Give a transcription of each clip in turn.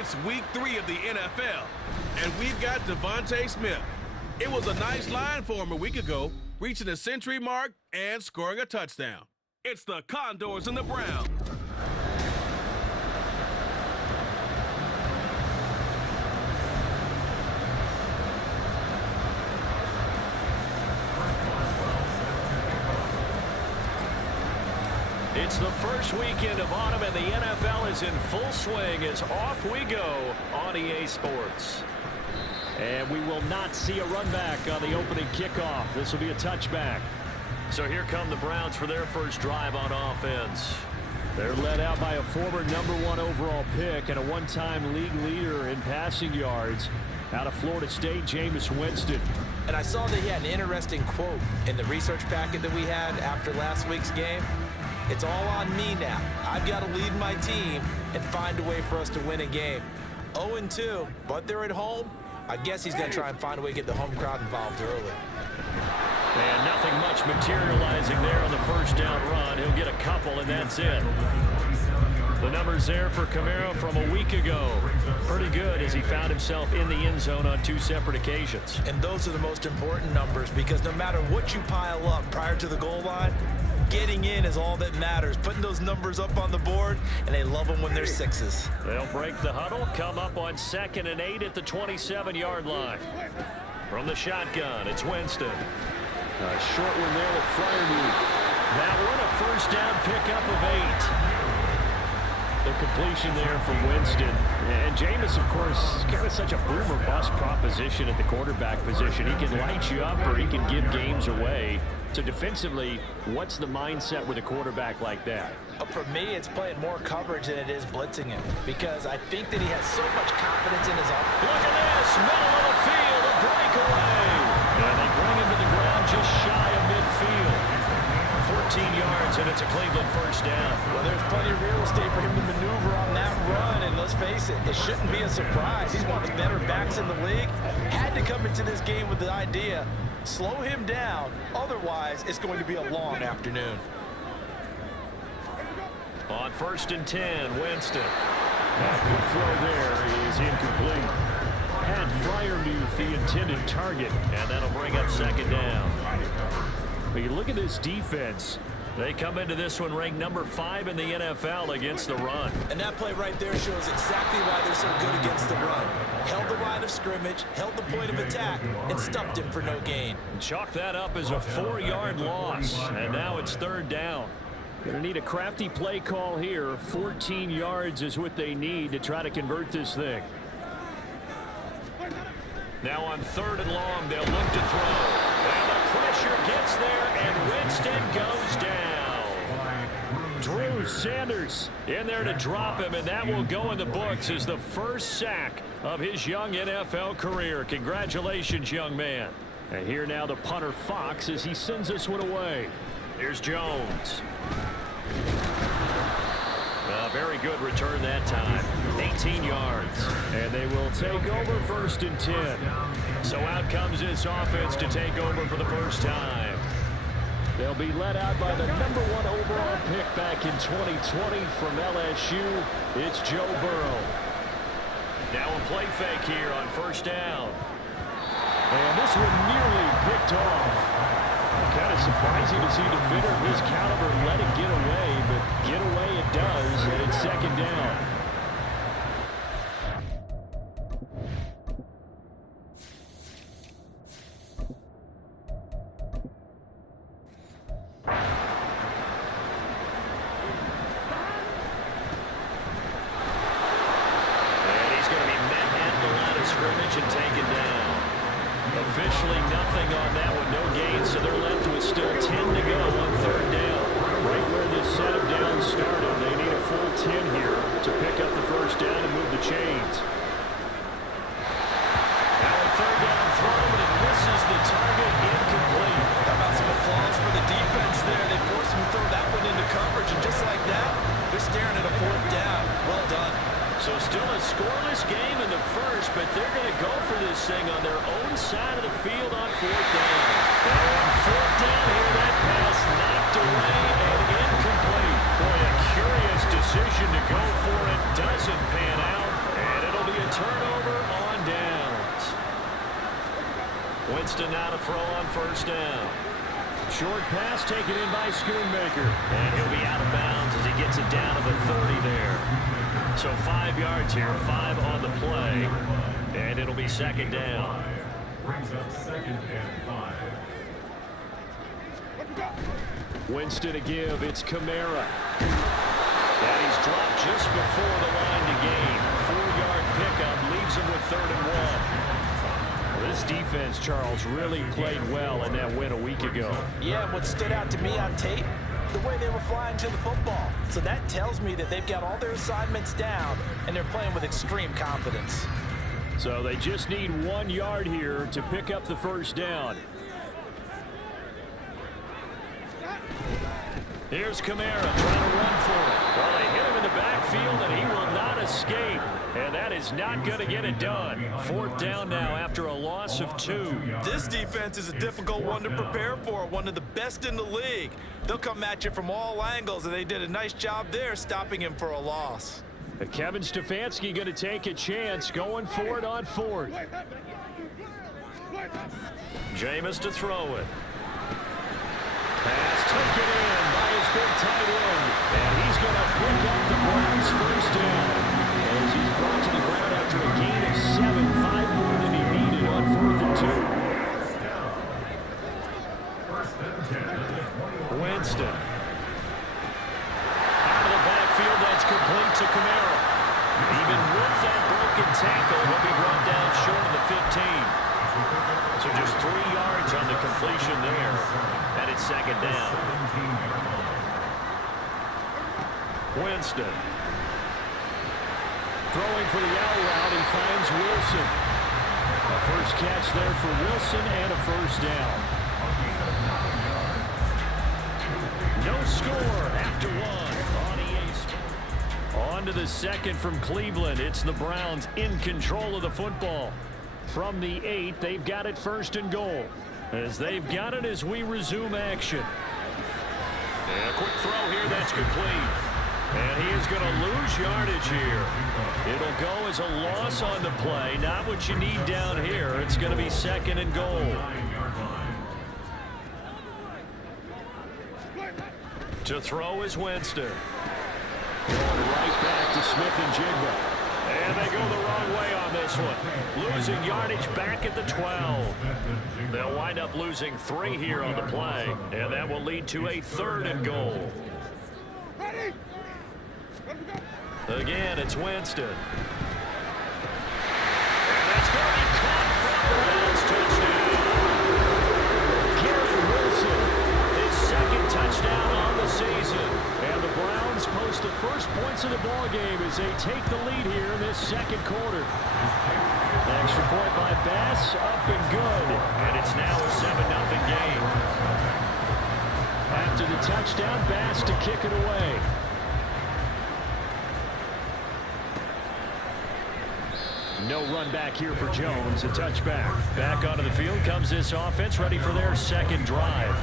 It's week 3 of the NFL, and we've got Devontae Smith. It was a nice line for him a week ago, reaching the century mark and scoring a touchdown. It's the Condors and the Browns. It's the first weekend of autumn, and the NFL is in full swing as off we go on EA Sports. And we will not see a run back on the opening kickoff. This will be a touchback. So here come the Browns for their first drive on offense. They're led out by a former #1 overall pick and a one-time league leader in passing yards out of Florida State, Jameis Winston. And I saw that he had an interesting quote in the research packet that we had after last week's game. It's all on me now. I've got to lead my team and find a way for us to win a game. 0-2, but they're at home. I guess he's going to try and find a way to get the home crowd involved early. And nothing much materializing there on the first down run. He'll get a couple, and that's it. The numbers there for Kamara from a week ago. Pretty good as he found himself in the end zone on 2 separate occasions. And those are the most important numbers because no matter what you pile up prior to the goal line, getting in is all that matters. Putting those numbers up on the board, and they love them when they're 6s. They'll break the huddle, come up on 2nd and 8 at the 27-yard line. From the shotgun, it's Winston. A short one there with Freiermuth. That one a first down pickup of 8. The completion there from Winston. And Jameis, of course, kind of such a boom or bust proposition at the quarterback position. He can light you up or he can give games away. So defensively, what's the mindset with a quarterback like that? For me, it's playing more coverage than it is blitzing him because I think that he has so much confidence in his arm. Look at this, middle of the field, a breakaway. And they bring him to the ground just shy of midfield. 14 yards, and it's a Cleveland first down. Well, there's plenty of real estate for him to maneuver on that run, and let's face it, it shouldn't be a surprise. He's one of the better backs in the league. Had to come into this game with the idea, slow him down, otherwise it's going to be a long afternoon. On 1st and 10, Winston. That good throw there is incomplete. Had Freiermuth the intended target, and that'll bring up 2nd down. But you look at this defense. They come into this one ranked number 5 in the NFL against the run. And that play right there shows exactly why they're so good against the run. Held the line of scrimmage, held the point of attack, and stuffed him for no gain. Chalk that up as a 4-yard loss, and now it's 3rd down. Gonna need a crafty play call here. 14 yards is what they need to try to convert this thing. Now on 3rd and long, they'll look to throw. And the pressure gets there, and Winston goes down. Drew Sanders in there to drop him, and that will go in the books as the first sack of his young NFL career. Congratulations, young man. And here now the punter Fox as he sends this one away. Here's Jones. A very good return that time. 18 yards. And they will take over 1st and 10. So out comes this offense to take over for the first time. They'll be led out by the #1 overall pick back in 2020 from LSU. It's Joe Burrow. Now a play fake here on 1st down. And this one nearly picked off. Kind of surprising to see a defender of his caliber let it get away, but get away it does, and it's 2nd down. And he's going to be met at the line of scrimmage and taken down. Officially nothing on that one, no gain, so they're left with still 10 to go on 3rd down. Right where this set of downs started, they need a full 10 here to pick up the first down and move the chains. Now a 3rd down throw, and it misses the target, incomplete. How about some applause for the defense there? They forced him to throw that one into coverage, and just like that, they're staring at a 4th down. Well done. So still a scoreless game in the first, but they're going to go for this thing on their own side of the field on 4th down. And 4th down here, that pass knocked away and incomplete. Boy, a curious decision to go for it. Doesn't pan out, and it'll touchdown. Short pass taken in by Schoonmaker. And he'll be out of bounds as he gets it down to the 30 there. So 5 yards here, 5 on the play. And it'll be second down. Brings up second and 5. Winston to give. It's Kamara. And he's dropped just before the line to gain. 4-yard pickup leaves him with 3rd and 1. This defense, Charles, really played well in that win a week ago. Yeah, what stood out to me on tape, the way they were flying to the football. So that tells me that they've got all their assignments down, and they're playing with extreme confidence. So they just need 1 yard here to pick up the first down. Here's Kamara trying to run for it. Well, they hit him in the backfield, and he will not escape. And that is not going to get it done. 4th down now after a loss of 2. This defense is a difficult one to prepare for, one of the best in the league. They'll come at you from all angles, and they did a nice job there stopping him for a loss. Kevin Stefanski going to take a chance, going for it on 4th. Jameis to throw it. Pass taken in by his big tight end. And he's going to pick up the Browns' first down. As he's brought to the ground after a gain of 7, 5 more than he needed on 4th and 2. Winston. Out of the backfield, that's complete to Kamara. Even with that broken tackle, he'll be brought down short of the 15. So just 3 yards on the completion there. And it's second down. Winston. Throwing for the out route, he finds Wilson. A first catch there for Wilson and a first down. No score after 1 on EA Sports. On to the second from Cleveland. It's the Browns in control of the football. From the 8, they've got it 1st and goal. As they've got it as we resume action. And a quick throw here, that's complete. And he is going to lose yardage here. It'll go as a loss on the play. Not what you need down here. It's going to be 2nd and goal. To throw is Winston. Going right back to Smith and Jigba. And they go the wrong way on this one. Losing yardage back at the 12. They'll wind up losing 3 here on the play. And that will lead to a 3rd and goal. Again, it's Winston. And that's going to be caught from the Browns touchdown. Garrett Wilson, his 2nd touchdown on the season. And the Browns post the first points of the ballgame as they take the lead here in this 2nd quarter. The extra point by Bass, up and good. And it's now a 7-0 game. After the touchdown, Bass to kick it away. No run back here for Jones, a touchback. Back onto the field comes this offense, ready for their 2nd drive.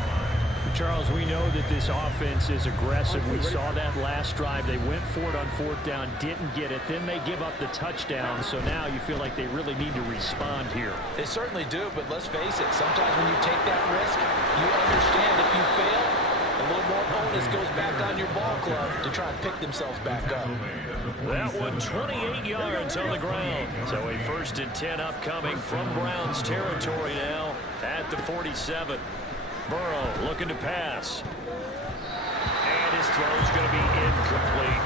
Charles, we know that this offense is aggressive. We saw that last drive. They went for it on 4th down, didn't get it. Then they give up the touchdown. So now you feel like they really need to respond here. They certainly do, but let's face it. Sometimes when you take that risk, you understand if you fail, a little more bonus goes back on your ball club to try and pick themselves back up. That one 28 yards on the ground. So a 1st and 10 upcoming from Browns territory now at the 47. Burrow looking to pass. And his throw is going to be incomplete.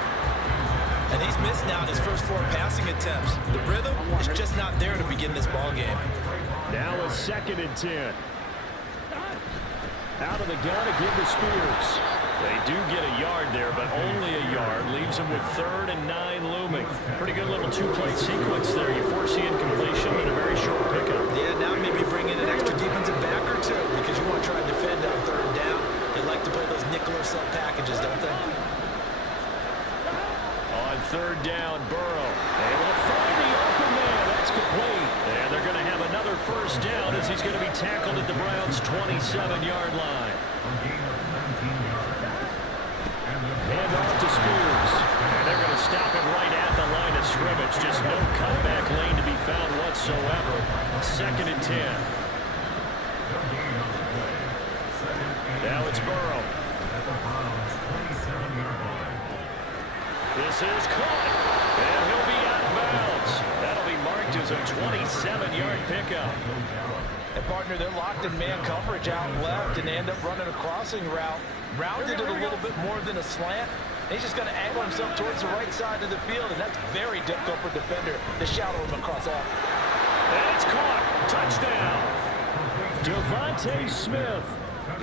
And he's missed now his first 4 passing attempts. The rhythm is just not there to begin this ball game. Now a 2nd and 10. Out of the gun to give to Spears. They do get a yard there, but only a yard. Leaves them with 3rd and 9 looming. Pretty good little 2-play sequence there. You force the incompletion and a very short pickup. Yeah, now maybe bring in an extra defensive back or 2 because you want to try and defend on 3rd down. They like to play those nickel or sub packages, don't they? On 3rd down, Burrow. They will find the open man. That's complete. And they're going to have another first down as he's going to be tackled at the Browns' 27-yard line. Hand off to Spears. And they're going to stop him right at the line of scrimmage. Just no comeback lane to be found whatsoever. 2nd and 10. Now it's Burrow. At the Browns' 27-yard line. This is caught, and he'll be out of bounds. That'll be marked as a 27-yard pickup. And partner, they're locked in man coverage out left, and they end up running a crossing route. Rounded it a little bit more than a slant. He's just going to angle himself towards the right side of the field, and that's very difficult for a defender to shadow him across off. And it's caught. Touchdown. Devontae Smith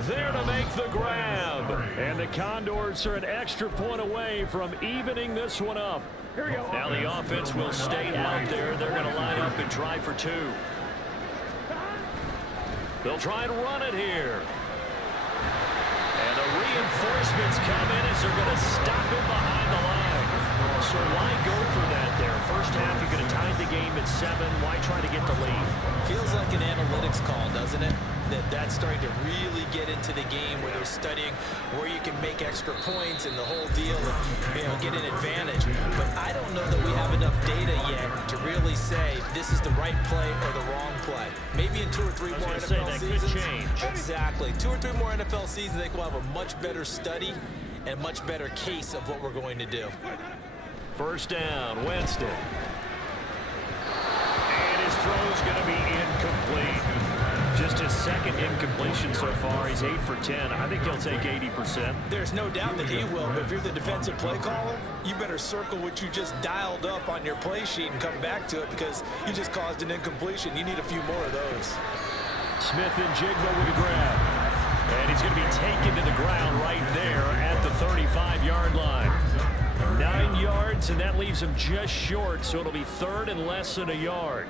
there to make the grab. And the Condors are an extra point away from evening this one up. Now the offense will stay out there. They're going to line up and try for two. They'll try and run it here. And the reinforcements come in as they're going to stop him behind the line. So why go for that there? First half, you're going to tie the game at 7. Why try to get the lead? Feels like an analytics call, doesn't it? That's starting to really get into the game where they're studying where you can make extra points and the whole deal and, get an advantage. But I don't know that we have enough data yet to really say this is the right play or the wrong play. Maybe in 2 or 3 more NFL seasons. Could change. Exactly. 2 or 3 more NFL seasons, they will have a much better study and much better case of what we're going to do. First down, Winston. And his throw's going to be incomplete. Just his second incompletion so far. He's 8 for 10. I think he'll take 80%. There's no doubt that he will, but if you're the defensive play caller, you better circle what you just dialed up on your play sheet and come back to it because you just caused an incompletion. You need a few more of those. Smith and Jigba with a grab. And he's going to be taken to the ground right there at the 35-yard line. 9 yards, and that leaves him just short, so it'll be 3rd and less than a yard.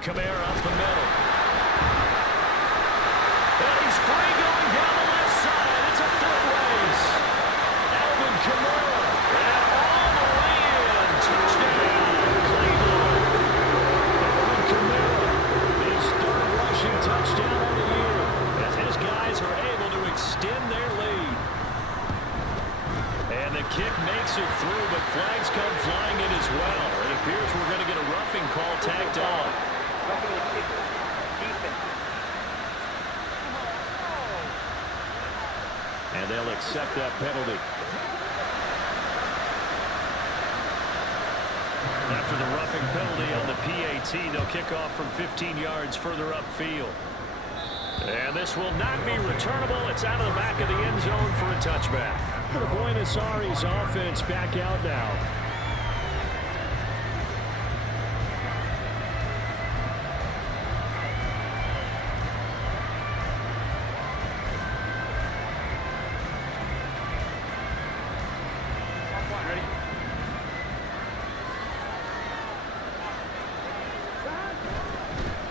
Kamara up the middle. And he's free going down the left side. It's a foot race. Alvin Kamara. And all the way in. Touchdown, Cleveland. Alvin Kamara. His 3rd rushing touchdown of the year. As his guys are able to extend their lead. And the kick makes it through, but flags come flying in as well. It appears we're going to get a roughing call tacked on. And they'll accept that penalty. After the roughing penalty on the PAT, they'll kick off from 15 yards further upfield. And this will not be returnable. It's out of the back of the end zone for a touchback. The Buenos Aires offense back out now.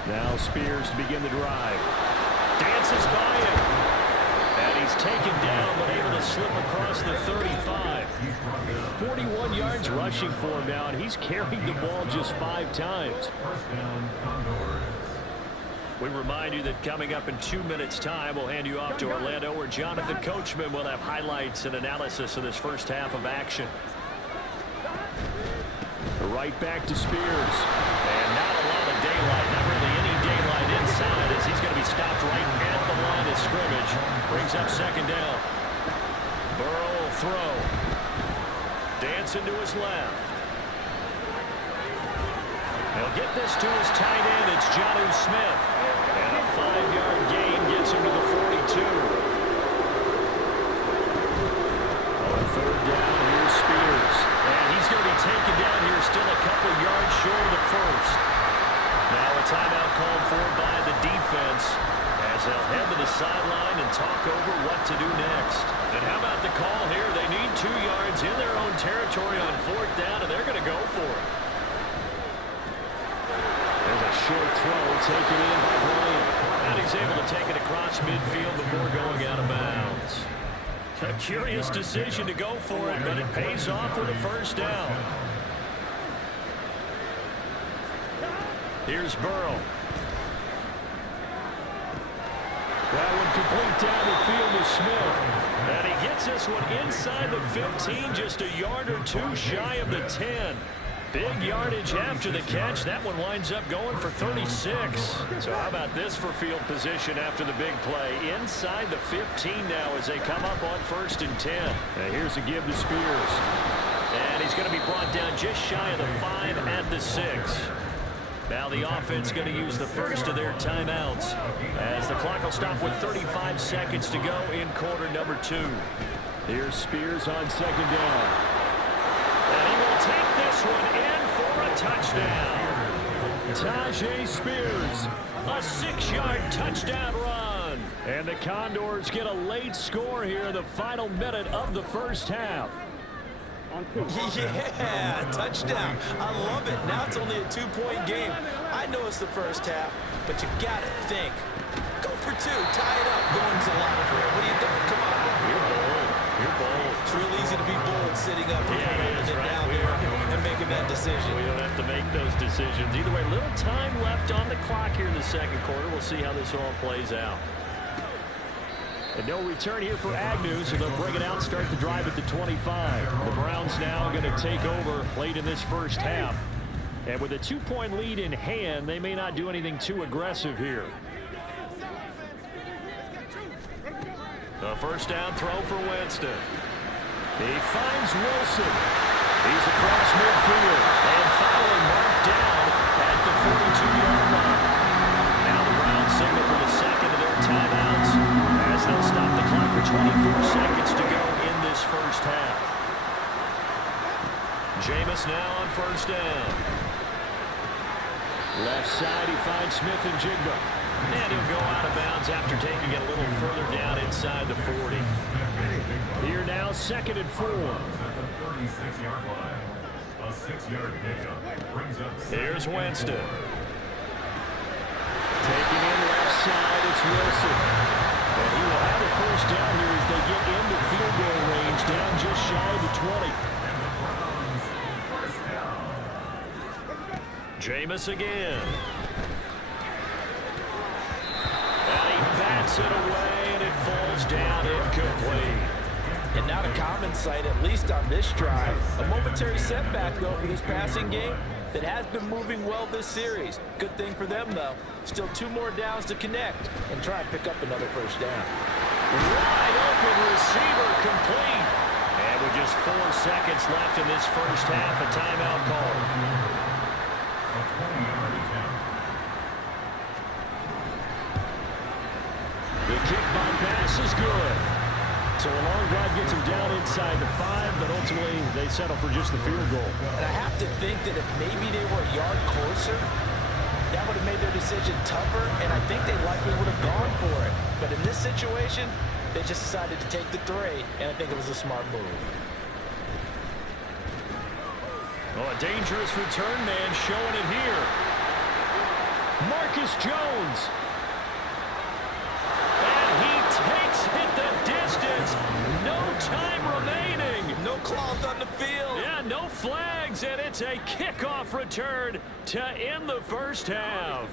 Now Spears to begin the drive. Dances by him. And he's taken down, but able to slip across the 35. 41 yards rushing for him now, and he's carried the ball just 5 times. First down, Condors. We remind you that coming up in 2 minutes' time, we'll hand you off to Orlando, where Jonathan Coachman will have highlights and analysis of this first half of action. Right back to Spears. And not a lot of daylight, not really any daylight inside, as he's going to be stopped right at the line of scrimmage. Brings up 2nd down. Burrow will throw. Dancing to his left. He'll get this to his tight end. It's Jonnu Smith. And a 5-yard gain gets him to the 42. On 3rd down, here's Spears. And he's going to be taken down here, still a couple yards short of the first. Now a timeout called for by the defense as they'll head to the sideline and talk over what to do next. And how about the call here? They need 2 yards in their own territory on 4th down, and they're going to go for it. There's a short throw taken in by Bryant. And he's able to take it across midfield before going out of bounds. A curious decision to go for it, but it pays off with a 1st down. Here's Burrow. That one complete down the field to Smith. And he gets this one inside the 15, just a yard or 2 shy of the 10. Big yardage after the catch. That one winds up going for 36. So how about this for field position after the big play? Inside the 15 now as they come up on 1st and 10. Now here's a give to Spears. And he's going to be brought down just shy of the 5 at the 6. Now the offense going to use the first of their timeouts as the clock will stop with 35 seconds to go in quarter number 2. Here's Spears on 2nd down. And he will take this one in for a touchdown. Tajay Spears, a 6-yard touchdown run. And the Condors get a late score here in the final minute of the first half. Yeah, touchdown. I love it. Now it's only a 2-point game. I know it's the first half, but you got to think. Go for 2. Tie it up. Going to the line for it. What are you doing? Come on. You're bold. You're bold. It's real easy to be bold sitting up here rather than down there and making that decision. We don't have to make those decisions. Either way, little time left on the clock here in the second quarter. We'll see how this all plays out. And no return here for Agnew, so they'll bring it out and start the drive at the 25. The Browns now going to take over late in this first half. And with a 2-point lead in hand, they may not do anything too aggressive here. The first down throw for Winston. He finds Wilson. He's across midfield and finally marked down at the 42-yard line. Now the Browns signal for the second of their timeouts as they'll stop the clock with 24 seconds to go in this first half. Jameis now on first down. Left side, he finds Smith and Jigba. And he'll go out of bounds after taking it a little further down inside the 40. Here now, 2nd and 4. Here's Winston. Taking in left side, it's Wilson. And he will have a first down here as they get into field goal range, down just shy of the 20. Jameis again. And he bats it away, and it falls down incomplete. And not a common sight, at least on this drive. A momentary setback, though, for this passing game that has been moving well this series. Good thing for them, though. Still 2 more downs to connect and try and pick up another first down. Wide open receiver complete. And with just 4 seconds left in this first half, a timeout call. The kick by pass is good. So a long drive gets them down inside the 5, but ultimately they settle for just the field goal. And I have to think that if maybe they were a yard closer, that would have made their decision tougher, and I think they likely would have gone for it. But in this situation, they just decided to take the 3, and I think it was a smart move. Oh, a dangerous return man showing it here. Marcus Jones. And he takes it the distance. No time remaining. No cloth on the field. Yeah, no flags, and it's a kickoff return to end the first half.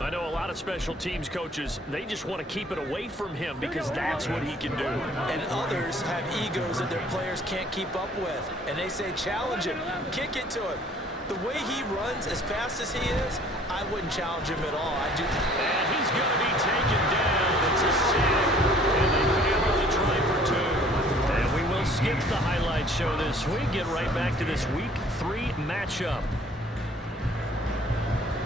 I know a lot of special teams coaches, they just want to keep it away from him because that's what he can do. And others have egos that their players can't keep up with. And they say, challenge him, kick it to him. The way he runs as fast as he is, I wouldn't challenge him at all. I do. And he's going to be taken down. It's a sack. And they fail on the try for 2. And we will skip the highlight show this week. Get right back to this Week 3 matchup.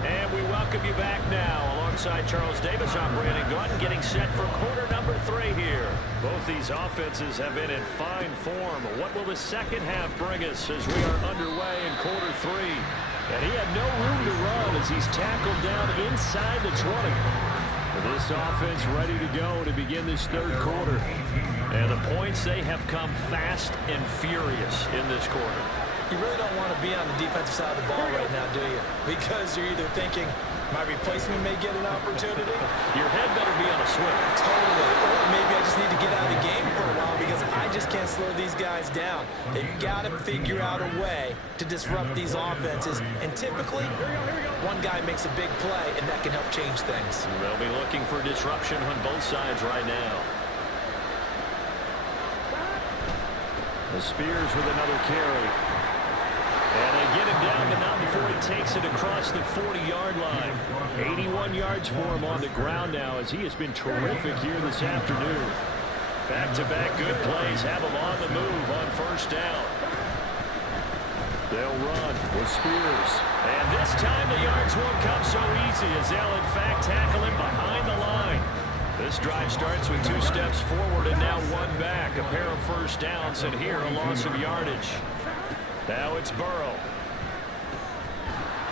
And we welcome you back now. Alongside Charles Davis, I'm Brandon Gordon, getting set for quarter number 3 here. Both these offenses have been in fine form. What will the second half bring us as we are underway in quarter 3? And he had no room to run as he's tackled down inside the 20. This offense ready to go to begin this third quarter. And the points, they have come fast and furious in this quarter. You really don't want to be on the defensive side of the ball right now, do you? Because you're either thinking, my replacement may get an opportunity. Your head better be on a swivel. Totally. Or maybe I just need to get out of the game for a while because I just can't slow these guys down. They've got to figure out a way to disrupt these offenses. And typically, one guy makes a big play, and that can help change things. They'll be looking for disruption on both sides right now. Spears with another carry. And they get him down, but not before he takes it across the 40-yard line. 81 yards for him on the ground now, as he has been terrific here this afternoon. Back-to-back good plays have him on the move on first down. They'll run with Spears. And this time the yards won't come so easy, as they'll in fact tackle him behind the line. This drive starts with 2 steps forward and now 1 back. A pair of first downs, and here a loss of yardage. Now it's Burrow.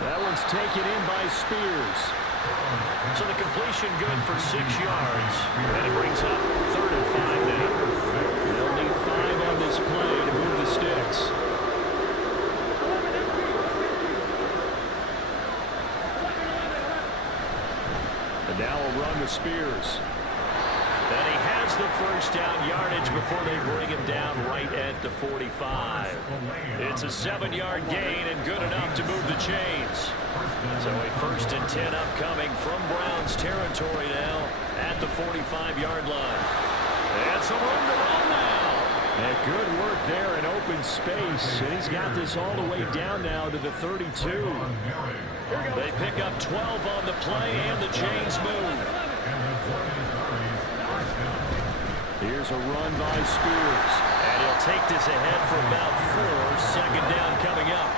That one's taken in by Spears. So the completion good for 6 yards. And it brings up 3rd and 5 now. They'll need 5 on this play to move the sticks. And now a run with Spears. And he has the first down yardage before they bring him down right at the 45. It's a 7-yard gain and good enough to move the chains. So a 1st and 10 upcoming from Browns territory now at the 45-yard line. And some room to run now. And good work there in open space. And he's got this all the way down now to the 32. They pick up 12 on the play and the chains move. Here's a run by Spears. And he'll take this ahead for about 4. 2nd down coming up.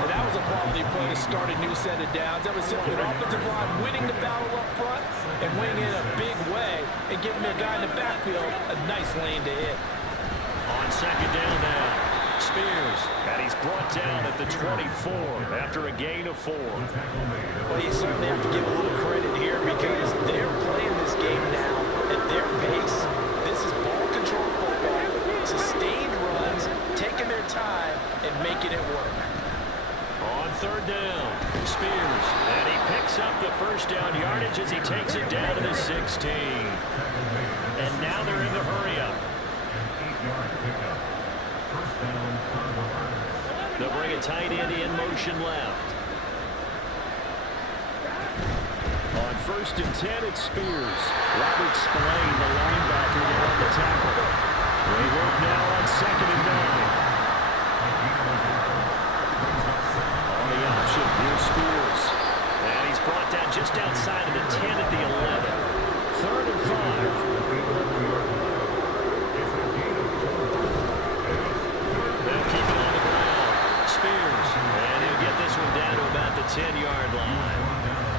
And that was a quality play to start a new set of downs. That was simply an offensive line winning the battle up front and winning in a big way and giving their guy in the backfield a nice lane to hit. On 2nd down now, Spears. And he's brought down at the 24 after a gain of 4. Well, you certainly have to give a little credit here because they're playing this game now at their pace. This is ball control football, sustained runs, taking their time and making it work. On 3rd down, Spears. And he picks up the first down yardage as he takes it down to the 16. And now they're in the hurry-up. They'll bring a tight end in motion left. On 1st and 10, it's Spears. Robert Spillane, the linebacker, there on the tackle. Great work now on 2nd and 9. On the option, here's Spears. And he's brought down just outside of the 10 at the 11. 3rd and 5. They'll keep it on the ground. Spears. And he'll get this one down to about the 10-yard line.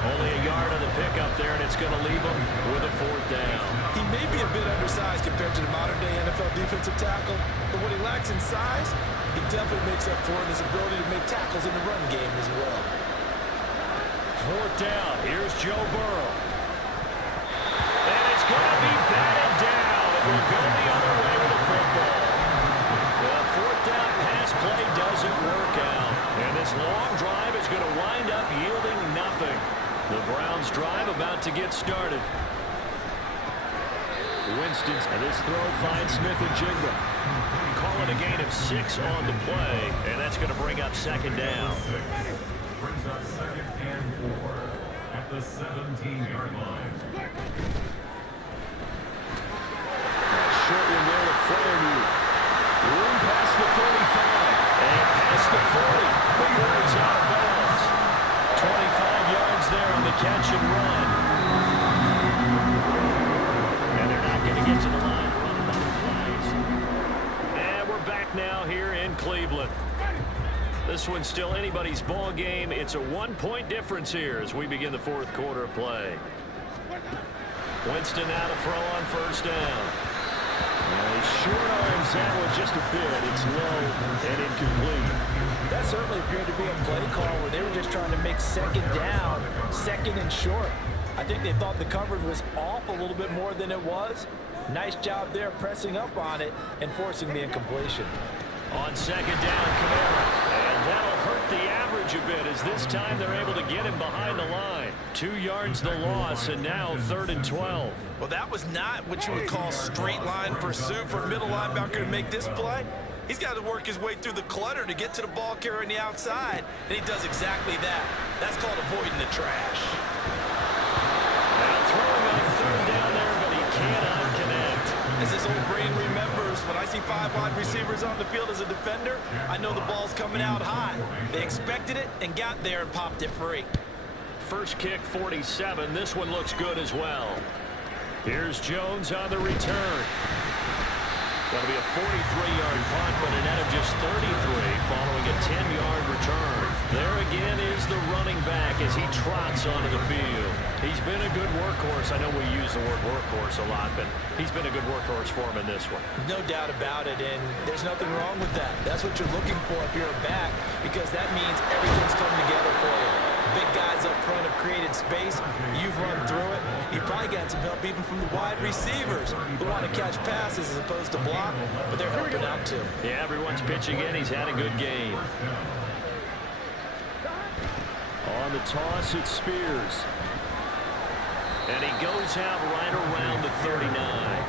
Only a yard on the pickup there, and it's going to leave him with a 4th down. He may be a bit undersized compared to the modern-day NFL defensive tackle, but what he lacks in size, he definitely makes up for in his ability to make tackles in the run game as well. 4th down. Here's Joe Burrow. And it's going to be batted down. It will go the other way with the football. The 4th down pass play doesn't work out. And this long drive is going to wind up yielding nothing. The Browns drive about to get started. Winston, and this throw finds Smith and Jigba. Calling a gain of 6 on the play, and that's going to bring up 2nd down. Brings up 2nd and 4 at the 17-yard line. Short one there to Fairview. Room past the 35. And past the 40. Before it's out of bounds. 25 yards there on the catch and run. And they're not going to get to the line running on the plays. And we're back now here in Cleveland. This one's still anybody's ball game. It's a 1-point difference here as we begin the 4th quarter of play. Winston out to throw on 1st down. He short arms that one just a bit. It's low and incomplete. That certainly appeared to be a play call where they were just trying to make 2nd down, 2nd and short. I think they thought the coverage was off a little bit more than it was. Nice job there pressing up on it and forcing the incompletion. On 2nd down, Kamara. And that'll hurt the average a bit as this time they're able to get him behind the line. 2 yards the loss, and now 3rd and 12. Well, that was not what you would call straight line pursuit for a middle linebacker to make this play. He's got to work his way through the clutter to get to the ball carrier on the outside, and he does exactly that. That's called avoiding the trash. Now throwing on 3rd down there, but he cannot connect. As his old brain remembers, When I see 5 wide receivers on the field as a defender, I know the ball's coming out high. They expected it and got there and popped it free. First kick, 47. This one looks good as well. Here's Jones on the return. That'll be a 43-yard punt, but a net of just 33 following a 10-yard return. There again is the running back as he trots onto the field. He's been a good workhorse. I know we use the word workhorse a lot, but he's been a good workhorse for him in this one. No doubt about it, and there's nothing wrong with that. That's what you're looking for if you're a back, because that means everything's coming together for you. Big guys up front have created space. You've run through it. You've probably gotten some help even from the wide receivers who want to catch passes as opposed to block, but they're helping out too. Yeah, everyone's pitching in. He's had a good game. On the toss, it's Spears. And he goes out right around the 39.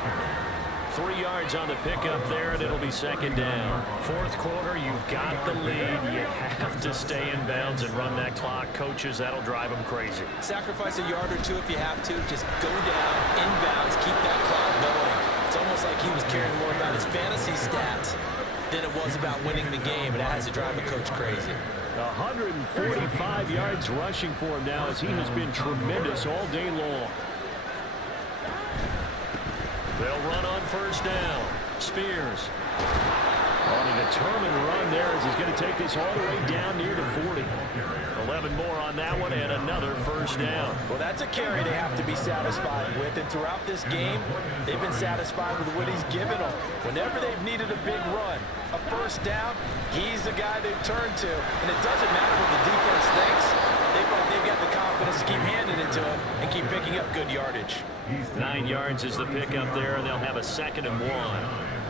3 yards on the pickup there, and it'll be second down. Fourth quarter, you've got the lead. You have to stay in bounds and run that clock. Coaches, that'll drive them crazy. Sacrifice a yard or two if you have to. Just go down, inbounds, keep that clock going. It's almost like he was caring more about his fantasy stats than it was about winning the game, and that has to drive a coach crazy. 145 yards rushing for him now as he has been tremendous all day long. They'll run on first down. Spears on a determined run there as he's going to take this all the way down near the 40. 11 more on that one and another first down. Well, that's a carry they have to be satisfied with, and throughout this game, they've been satisfied with what he's given them. Whenever they've needed a big run, a first down, he's the guy they've turned to, and it doesn't matter what the defense thinks. They've got the confidence to keep handing it to him and keep picking up good yardage. 9 yards is the pickup there, and they'll have a 2nd and 1.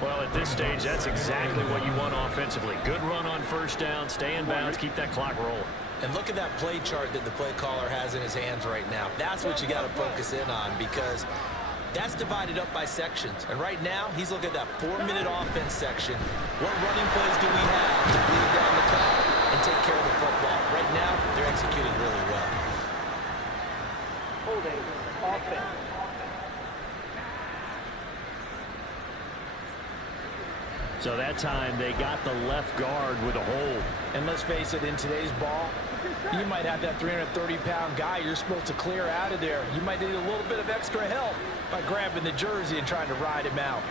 Well, at this stage, that's exactly what you want offensively. Good run on first down, stay in bounds, keep that clock rolling. And look at that play chart that the play caller has in his hands right now. That's what you got to focus in on, because that's divided up by sections. And right now, he's looking at that 4-minute offense section. What running plays do we have to bleed down the clock and take care of the football? Right now, they're executing really well. Holding offense. So that time they got the left guard with a hold. And let's face it, in today's ball, you might have that 330-pound guy you're supposed to clear out of there. You might need a little bit of extra help by grabbing the jersey and trying to ride him out.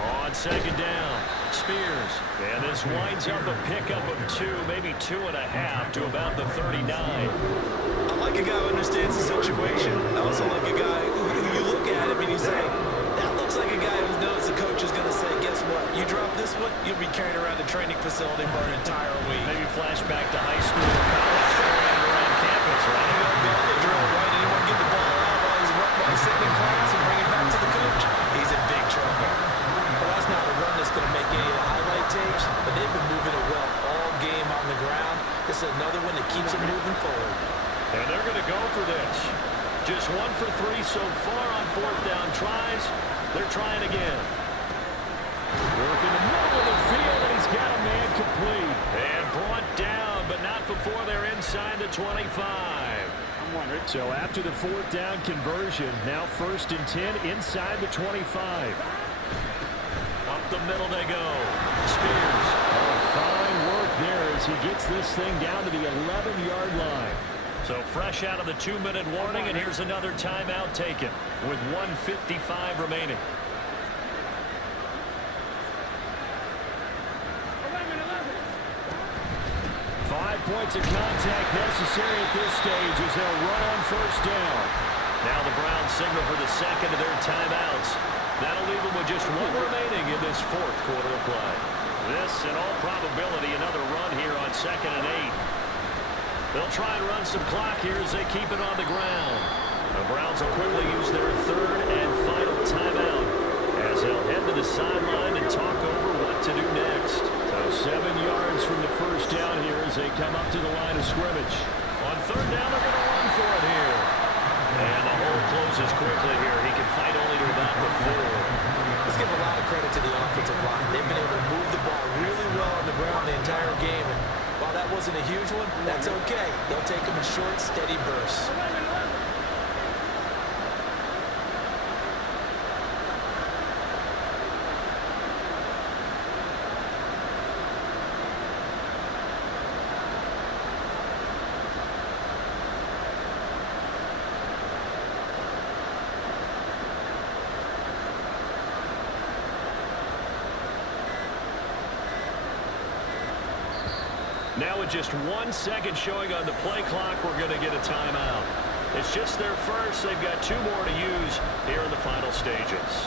On second down, Spears. And this winds up a pickup of 2, maybe 2.5 to about the 39. I like a guy who understands the situation. I also like a guy who you look at him and you say, that looks like a guy who knows the coach is going to say, guess what? You drop this one, you'll be carried around the training facility for an entire week. Maybe flashback to high school or college and around campus, right? The drill, right? Anyone get the ball out while he's sitting in class and bring it back to the coach? He's in big trouble. Well, that's not a run that's going to make any of the highlight tapes, but they've been moving it well all game on the ground. This is another one that keeps them moving forward. And they're going to go for this. Just 1 for 3 so far on 4th down tries. They're trying again. Work in the middle of the field, and he's got a man complete. And brought down, but not before they're inside the 25. So after the 4th down conversion, now 1st and 10 inside the 25. Up the middle they go. Spears. Oh, fine work there as he gets this thing down to the 11-yard line. So fresh out of the 2-minute warning, and here's another timeout taken with 1:55 remaining. 5 points of contact necessary at this stage as they'll run on first down. Now the Browns signal for the 2nd of their timeouts. That'll leave them with just 1 remaining in this 4th quarter of play. This, in all probability, another run here on 2nd and 8. They'll try and run some clock here as they keep it on the ground. The Browns will quickly use their 3rd and final timeout as they'll head to the sideline and talk over what to do next. So 7 yards from the first down here as they come up to the line of scrimmage. On 3rd down, they're going to run for it here. And the hole closes quickly here. He can fight only to about the 4. Let's give a lot of credit to the offensive line. They've been able to move the ball really well on the ground the entire game. And while that wasn't a huge one, that's okay. They'll take them in short, steady bursts. Now with just 1 second showing on the play clock, we're going to get a timeout. It's just their first. They've got 2 more to use here in the final stages.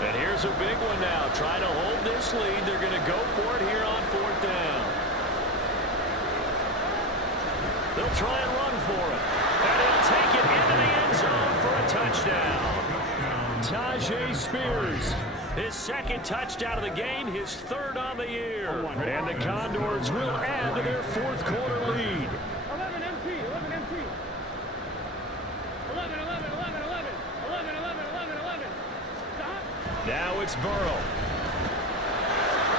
And here's a big one now. Trying to hold this lead. They're going to go for it here on 4th down. They'll try and run for it. And he'll take it into the end zone for a touchdown. Tajay Spears, his 2nd touchdown of the game, his 3rd on the year. And the Condors will add to their 4th quarter lead. 11 MT, 11 MT. 11, 11, 11, 11. 11, 11, 11, 11. Stop. Now it's Burrow.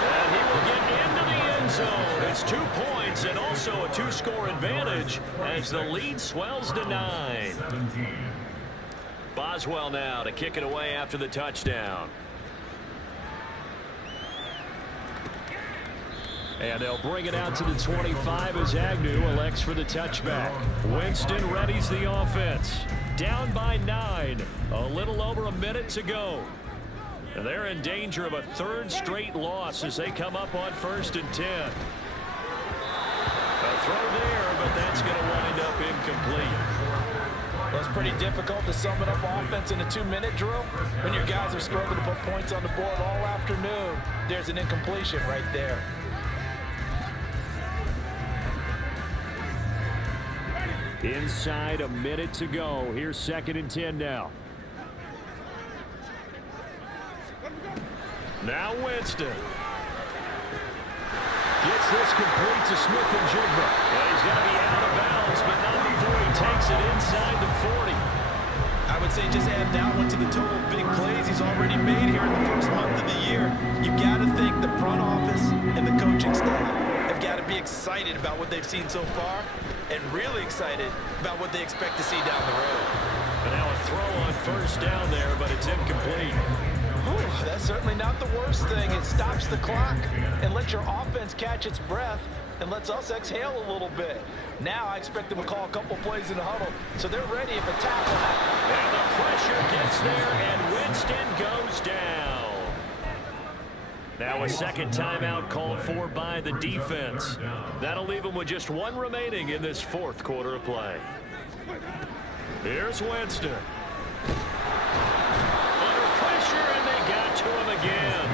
And he will get into the end zone. It's 2 points and also a 2-score advantage as the lead swells to 9. 17. Boswell now to kick it away after the touchdown. And they'll bring it out to the 25 as Agnew elects for the touchback. Winston readies the offense. Down by 9. A little over a minute to go. And they're in danger of a 3rd straight loss as they come up on 1st and 10. A throw there, but that's going to wind up incomplete. Well, it's pretty difficult to sum it up offense in a 2-minute drill when your guys are struggling to put points on the board all afternoon. There's an incompletion right there. Inside a minute to go. Here's 2nd and 10 now. Now Winston. Gets this complete to Smith-Njigba. Well, he's going to be out of bounds, but not before he takes it inside the 40. I would say just add that one to the total big plays he's already made here in the first month of the year. You've got to think the front office and the coaching staff have got to be excited about what they've seen so far and really excited about what they expect to see down the road. And now a throw on 1st down there, but it's incomplete. Whew, that's certainly not the worst thing. It stops the clock and lets your offense catch its breath and lets us exhale a little bit. Now I expect them to call a couple plays in the huddle, so they're ready if a tackle happens. And the pressure gets there, and Winston goes down. Now a 2nd timeout called for by the defense. That'll leave them with just 1 remaining in this 4th quarter of play. Here's Winston. To him again.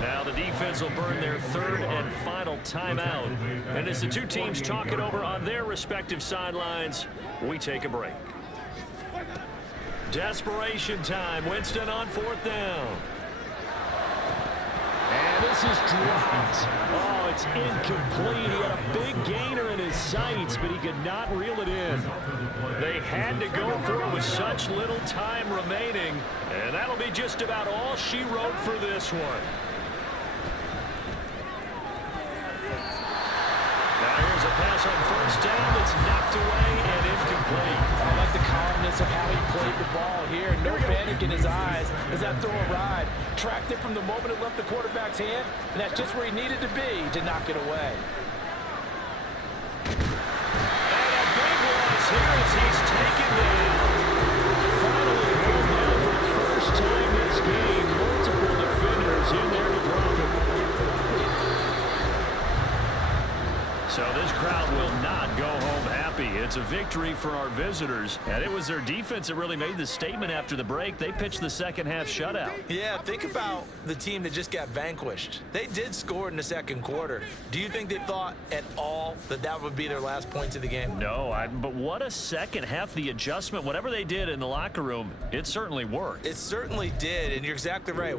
Now the defense will burn their 3rd and final timeout. And as the 2 teams talk it over on their respective sidelines, we take a break. Desperation time. Winston on 4th down. And this is dropped. Oh, it's incomplete. He had a big gainer in his sights, but he could not reel it in. They had to go for it with such little time remaining, and that'll be just about all she wrote for this one. Now here's a pass on 1st down that's knocked away and incomplete. I like the calmness of how he played the ball here. No panic in his eyes as that throw arrived. Tracked it from the moment it left the quarterback's hand, and that's just where he needed to be to knock it away. And a big loss here as he's taken down. Finally rolled down for the first time this game. Multiple defenders in there to drop him. So this crowd will not go home happy. It's a victory for our visitors, and it was their defense that really made the statement after the break. They pitched the 2nd half shutout. Yeah, think about the team that just got vanquished. They did score in the 2nd quarter. Do you think they thought at all that that would be their last points of the game? No, but what a 2nd half. The adjustment, whatever they did in the locker room, it certainly worked. It certainly did, and you're exactly right.